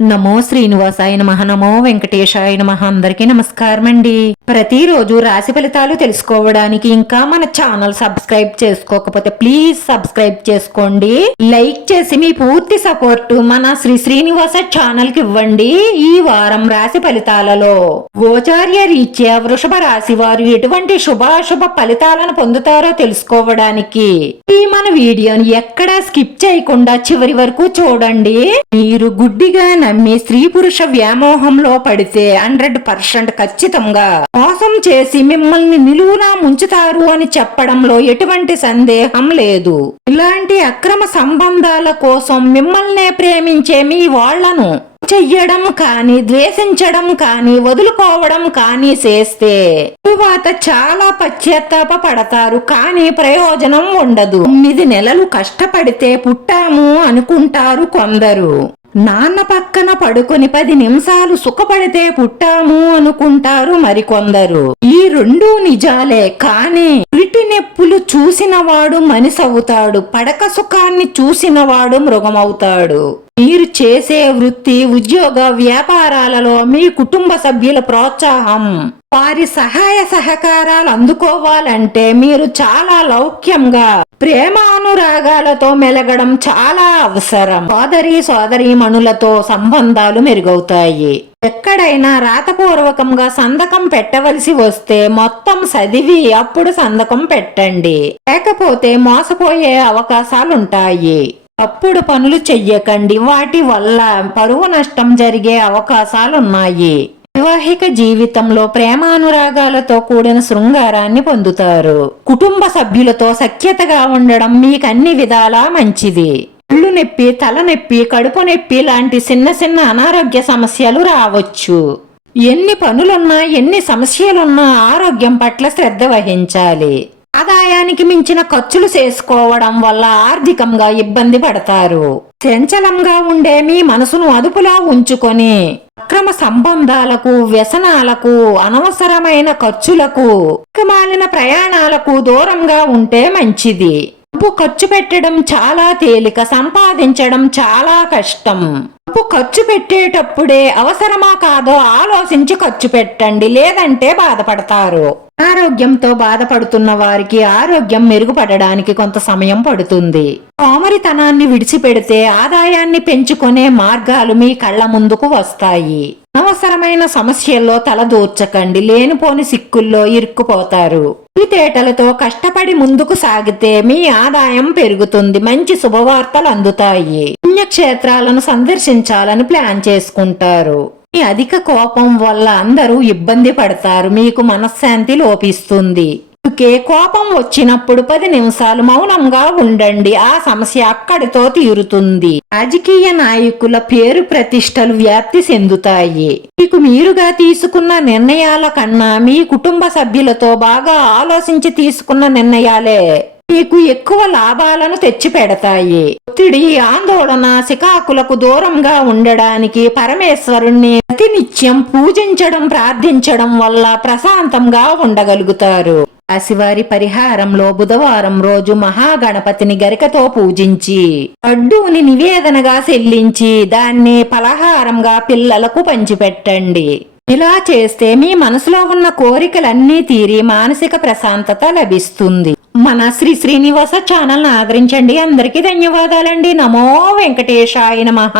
నమో శ్రీనివాసాయ నమః. నమో వెంకటేశాయ నమః. అందరికీ నమస్కారం అండి. ప్రతిరోజు రాశి ఫలితాలు తెలుసుకోవడానికి ఇంకా మన ఛానల్ సబ్స్క్రైబ్ చేసుకోకపోతే ప్లీజ్ సబ్స్క్రైబ్ చేసుకోండి. లైక్ చేసి మీ పూర్తి సపోర్ట్ మన శ్రీనివాస ఛానల్ కి ఇవ్వండి. ఈ వారం రాశి ఫలితాలలో గోచార్య రీత్యా వృషభ రాశి వారు ఎటువంటి శుభాశుభ ఫలితాలను పొందుతారో తెలుసుకోవడానికి ఈ మన వీడియోని ఎక్కడా స్కిప్ చేయకుండా చివరి వరకు చూడండి. మీరు గుడ్డిగా నమ్మి స్త్రీ పురుష వ్యామోహంలో పడితే 100% ఖచ్చితంగా మోసం చేసి మిమ్మల్ని నిలువునా ముంచుతారు అని చెప్పడంలో ఎటువంటి సందేహం లేదు. ఇలాంటి అక్రమ సంబంధాల కోసం మిమ్మల్నే ప్రేమించే మీ వాళ్లను చెయ్యడం కానీ ద్వేషించడం కానీ వదులుకోవడం కానీ చేస్తే తరువాత చాలా పశ్చాత్తాప పడతారు. కానీ ప్రయోజనం ఉండదు. 9 నెలలు కష్టపడితే పుట్టాము అనుకుంటారు కొందరు. నాన్న పక్కన పడుకొని 10 నిమిషాలు సుఖపడితే పుట్టాము అనుకుంటారు మరికొందరు. ఈ రెండూ నిజాలే. కానీ పురిటి నొప్పులు చూసినవాడు మనిషి అవుతాడు, పడక సుఖాన్ని చూసినవాడు మృగమవుతాడు. మీరు చేసే వృత్తి ఉద్యోగ వ్యాపారాలలో మీ కుటుంబ సభ్యుల ప్రోత్సాహం వారి సహాయ సహకారాలు అందుకోవాలంటే మీరు చాలా లౌక్యంగా ప్రేమానురాగాలతో మెలగడం చాలా అవసరం. సోదరీమణులతో సంబంధాలు మెరుగవుతాయి. ఎక్కడైనా రాతపూర్వకంగా సంతకం పెట్టవలసి వస్తే మొత్తం చదివి అప్పుడు సంతకం పెట్టండి, లేకపోతే మోసపోయే అవకాశాలుంటాయి. తప్పుడు పనులు చెయ్యకండి, వాటి వల్ల పరువు నష్టం జరిగే అవకాశాలున్నాయి. వైవాహిక జీవితంలో ప్రేమానురాగాలతో కూడిన శృంగారాన్ని పొందుతారు. కుటుంబ సభ్యులతో సఖ్యతగా ఉండడం మీకు అన్ని విధాలా మంచిది. ఒళ్ళు నొప్పి, తలనొప్పి, కడుపు నొప్పి లాంటి చిన్న చిన్న అనారోగ్య సమస్యలు రావచ్చు. ఎన్ని పనులున్నా ఎన్ని సమస్యలున్నా ఆరోగ్యం పట్ల శ్రద్ధ వహించాలి. ఆదాయానికి మించిన ఖర్చులు చేసుకోవడం వల్ల ఆర్థికంగా ఇబ్బంది పడతారు. చంచలంగా ఉండే మీ మనసును అదుపులో ఉంచుకొని అక్రమ సంబంధాలకు, వ్యసనాలకు, అనవసరమైన ఖర్చులకు, మాలిన ప్రయాణాలకు దూరంగా ఉంటే మంచిది. డబ్బు ఖర్చు పెట్టడం చాలా తేలిక, సంపాదించడం చాలా కష్టం. డబ్బు ఖర్చు పెట్టేటప్పుడే అవసరమా కాదో ఆలోచించి ఖర్చు పెట్టండి, లేదంటే బాధపడతారు. అనారోగ్యంతో బాధపడుతున్న వారికి ఆరోగ్యం మెరుగుపడడానికి కొంత సమయం పడుతుంది. సోమరితనాన్ని విడిచిపెడితే ఆదాయాన్ని పెంచుకునే మార్గాలు మీ కళ్ల ముందుకు వస్తాయి. అనవసరమైన సమస్యల్లో తలదూర్చకండి, లేనిపోని సిక్కుల్లో ఇరుక్కుపోతారు. తేటలతో కష్టపడి ముందుకు సాగితే మీ ఆదాయం పెరుగుతుంది. మంచి శుభవార్తలు అందుతాయి. పుణ్యక్షేత్రాలను సందర్శించాలని ప్లాన్ చేసుకుంటారు. మీ అధిక కోపం వల్ల అందరూ ఇబ్బంది పడతారు. మీకు మనశ్శాంతి లోపిస్తుంది. అందుకే కోపం వచ్చినప్పుడు 10 నిమిషాలు మౌనంగా ఉండండి. ఆ సమస్య అక్కడితో తీరుతుంది. రాజకీయ నాయకుల పేరు ప్రతిష్టలు వ్యాప్తి చెందుతాయి. మీకు మీరుగా తీసుకున్న నిర్ణయాల కన్నా మీ కుటుంబ సభ్యులతో బాగా ఆలోచించి తీసుకున్న నిర్ణయాలే మీకు ఎక్కువ లాభాలను తెచ్చిపెడతాయి. ఒత్తిడి, ఆందోళన, సికాకులకు దూరంగా ఉండడానికి పరమేశ్వరుణ్ణి ప్రతినిత్యం పూజించడం, ప్రార్థించడం వల్ల ప్రశాంతంగా ఉండగలుగుతారు. రాశివారి పరిహారంలో బుధవారం రోజు మహాగణపతిని గరికతో పూజించి లడ్డూని నివేదనగా చెల్లించి దాన్ని పలహారంగా పిల్లలకు పంచిపెట్టండి. ఇలా చేస్తే మీ మనసులో ఉన్న కోరికలన్నీ తీరి మానసిక ప్రశాంతత లభిస్తుంది. మన శ్రీనివాస ఛానల్ ఆదరించండి. అందరికీ ధన్యవాదాలండి. నమో వెంకటేశాయ నమః.